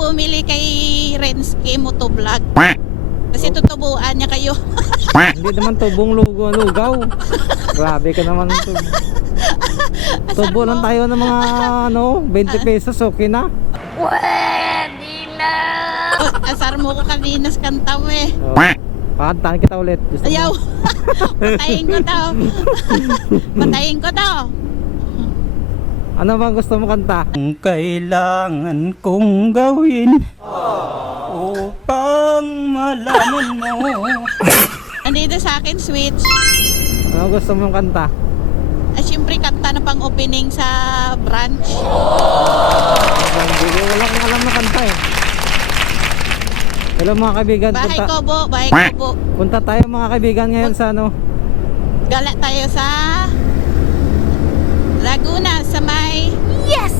bumili kay Renske Motovlog. Kasi tutubuan niya kayo. Hindi naman tubong lugo, lugaw. Grabe ka naman. Tub. Tubo lang tayo ng mga ano, 20 pesos, okay na. Oh, asar mo ko kanina sa kanta mo eh. Oh, pakantahan kita ulit. Gusto? Ayaw. Patayin ko to. Patayin ko to. Ano bang gusto mo kanta? Ang kailangan kong gawin upang malaman mo Andito sa akin, switch. Ano gusto mong kanta? At syempre, kanta na pang opening sa branch. Hindi ko wala akong alam na kanta eh. Hello mga kaibigan, Bahay punta, Kobo, Bahay Kobo. punta tayo mga kaibigan ngayon sa ano, Gala tayo sa Laguna sa may Yes!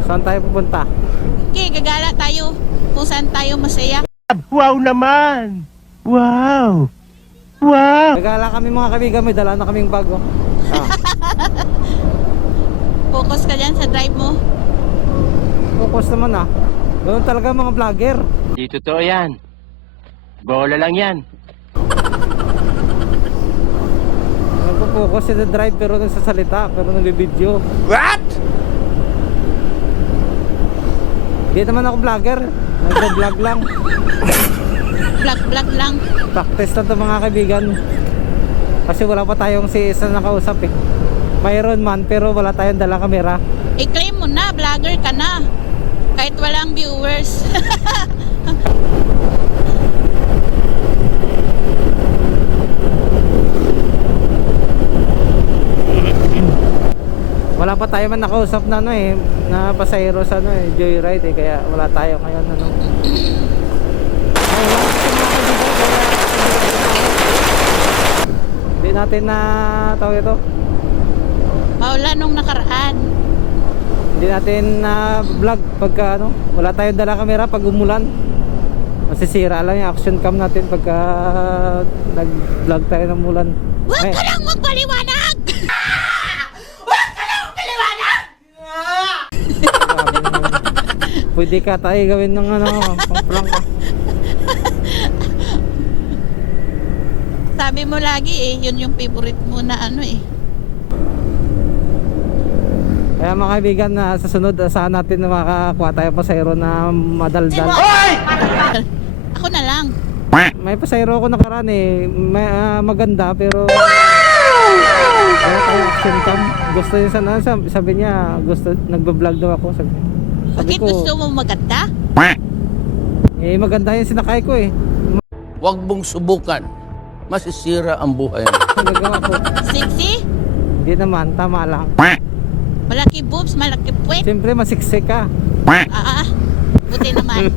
saan tayo pupunta? Okay, gagala tayo kung saan tayo masaya. Wow naman! Wow! Wow! Nagala kami mga kaibigan, may dala na kaming bago. Ah, Focus ka dyan sa drive mo. focus naman ah. Ganun talaga mga vlogger. Di totoo yan. Bola lang yan. Nagpo-focus sa drive pero nagsasalita, pero nagbibideo. What? Hindi naman ako vlogger. Nagbo-vlog lang. Vlog-vlog lang. Practice lang to mga kaibigan. Kasi wala pa tayong si isa na kausap eh. Mayroon man pero wala tayong dala kamera. I-claim mo na, vlogger ka na. Kahit walang viewers. tayo man nakausap na ano eh, na pasahero sa ano eh, joyride eh, kaya wala tayo ngayon ano. Hindi natin na tawag ito. Maulan nung nakaraan. Hindi natin na vlog pagka ano, wala tayong dala kamera pag umulan. Masisira lang yung action cam natin pagka nag-vlog tayo ng ulan. Huwag ka lang magpaliwanag! grabe naman. Pwede ka tayo gawin ng ano, pang prank. Sabi mo lagi eh, yun yung favorite mo na ano eh. Kaya mga kaibigan na sa sunod saan natin na makakuha tayo pasayro na madaldal. Ako na lang. May pasayro ako nakaraan eh, may, ah, maganda pero wala tayo action cam. Gusto niya sana sabi, sabi niya, gusto nagba-vlog daw ako sabi. Sabi Bakit ko, gusto mo maganda? eh maganda yung sinakay ko eh. Huwag mong subukan. Masisira ang buhay mo. Nagawa ko. Sexy? Hindi naman, tama lang. Malaki boobs, malaki puwet. Siyempre masiksik ka. Ah, ah. Buti naman.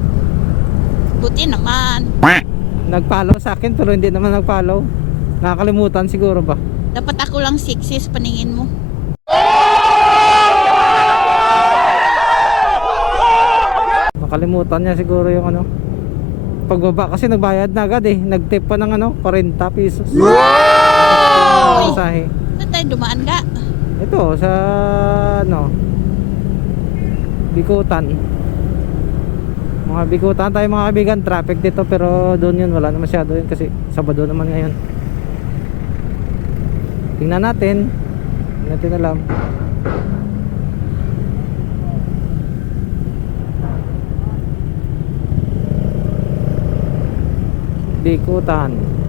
Buti naman. Nag-follow sa akin pero hindi naman nag-follow. Nakakalimutan siguro ba? Dapat ako lang sexy sa paningin mo. Nakalimutan niya siguro yung ano. Pagbaba kasi nagbayad na agad eh. Nagtip pa ng ano, 40 pesos. Wow! Masahe. Saan tayo dumaan ka? Ito sa ano Bikutan. Mga Bikutan tayo mga kaibigan, traffic dito pero doon yun wala na masyado yun kasi Sabado naman ngayon. Tingnan natin. Hindi natin alam. Bikutan.